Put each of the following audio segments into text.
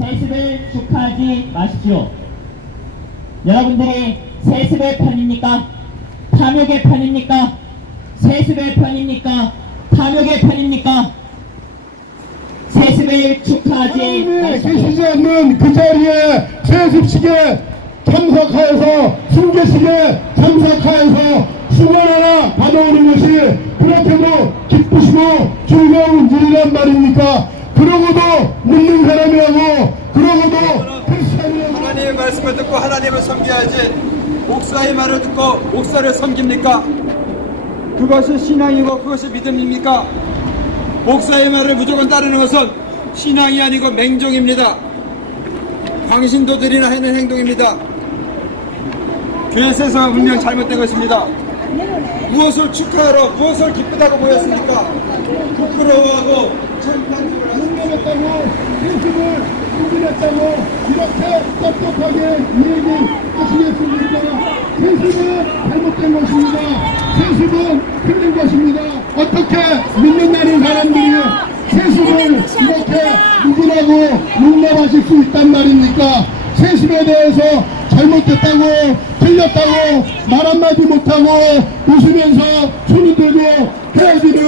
세습을 축하하지 마십시오. 여러분들이 세습의 편입니까? 탐욕의 편입니까? 세습의 편입니까? 탐욕의 편입니까? 세습을 축하하지 마십시오. 계시지 않는 그 자리에 세습식에 참석하여서 순계식에 참석하여서 수건하나 받아오는 것이 그렇게도 기쁘시고 즐거운 일이란 말입니까? 그러고도 믿는 사람이라고 그러고도 크리스찬이라고 하나님의 말씀을 듣고 하나님을 섬겨야지 목사의 말을 듣고 목사를 섬깁니까? 그것이 신앙이고 그것이 믿음입니까? 목사의 말을 무조건 따르는 것은 신앙이 아니고 맹종입니다. 광신도들이나 하는 행동입니다. 교회 세상은 분명 잘못된 것입니다. 무엇을 축하하러 무엇을 기쁘다고 보였습니까? 부끄러워하고 흥명했다고 세습을 흥분했다고 이렇게 똑똑하게 얘기하시겠습니까? 세습은 잘못된 것입니다. 세습은 틀린 것입니다. 어떻게 믿는다는 사람들이 세습을 이렇게 누구라고 용납하실 수 있단 말입니까? 세습에 대해서 잘못됐다고 틀렸다고 말 한마디 못하고 웃으면서 손을 들고 헤어지는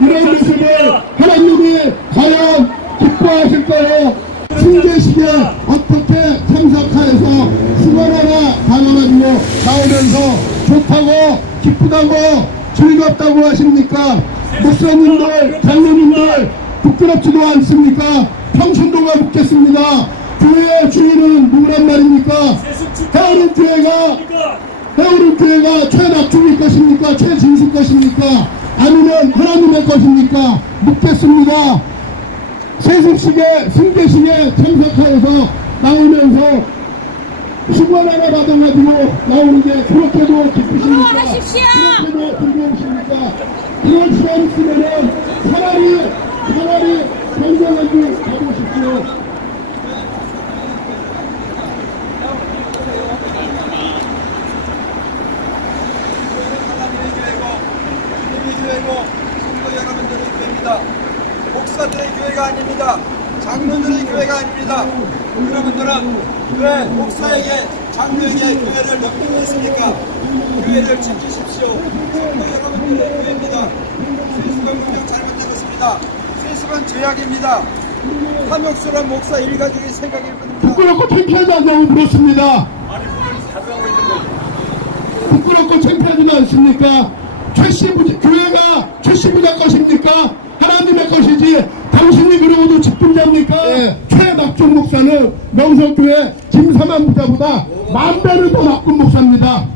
이런 모습을 하나님이 과연 기뻐하실까요? 승계식에 어떻게 참석하여서 수건 하나 받아가지고 나오면서 좋다고 기쁘다고 즐겁다고 하십니까? 목사님들, 장로님들 부끄럽지도 않습니까? 평신도가 묻겠습니다. 교회의 주인은 누구란 말입니까? 해오른 교회가 해오른 교회가 최낙중일 것입니까? 최진실 것입니까? 아니면 하나님의 것입니까? 묻겠습니다. 세습식에 승계식에 참석하여서 나오면서 수건 하나 받아가지고 나오는 게 그렇게도 기쁘십니까? 그렇게도 즐거우십니까? 그렇지 않으면은 차라리 차라리 성경을 가보십시오. 여러분들의 교회입니다. 목사들의 교회가 아닙니다. 장로들의 교회가 아닙니다. 여러분들은 왜 목사에게 장로에게 교회를 넘기겠습니까? 교회를 지키십시오. 성도 여러분들의 교회입니다. 세습은 분명 잘못된 것입니다. 세습은 죄악입니다. 탐욕스러운 목사 일가족의 생각일 뿐입니다. 부끄럽고 창피하지 않냐고 물었습니다. 부끄럽고 창피하지도 않습니까? 최씨부 교회가 최씨 부자 것입니까? 하나님의 것이지 당신이 그러고도 직분자입니까? 최낙종 목사는 명성교회 김사만 부자보다 만 배는 더 나쁜 목사입니다.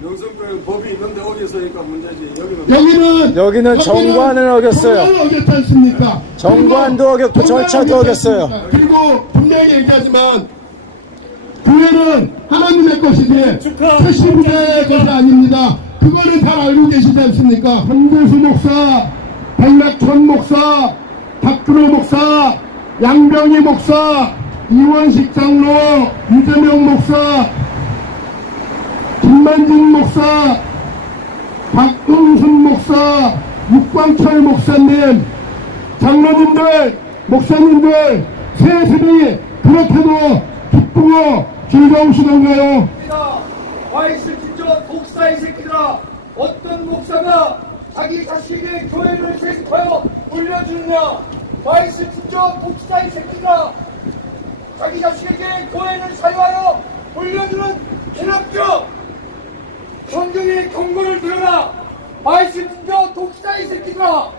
명성교회 법이 있는데 어디서니까 문제지. 여기는 여기는 여기는 정관을 어겼어요. 정관을 어겼지 않습니까? 정관도 어겼고 절차도 어겼어요. 그리고 분명히 얘기하지만 교회는 하나님의 것이지 최신부자의 것이 아닙니다. 그거는 잘 알고 계시지 않습니까? 한교수 목사, 백낙천 목사, 박근호 목사, 양병희 목사, 이원식 장로, 유재명 목사, 김만진 목사, 박응순 목사, 육광철 목사님, 장로님들, 목사님들, 세습이 그렇게도 기쁘고 즐거우시던가요? 와이스 진저 독사의 새끼들아 어떤 목사가 자기 자식에게 교회를 세습하여 물려주느냐 와이스 진저 독사의 새끼들아 자기 자식에게 교회를 사유하여 물려주는 기독교! 성경의 경고를 들어라 와이스 진저 독사의 새끼들아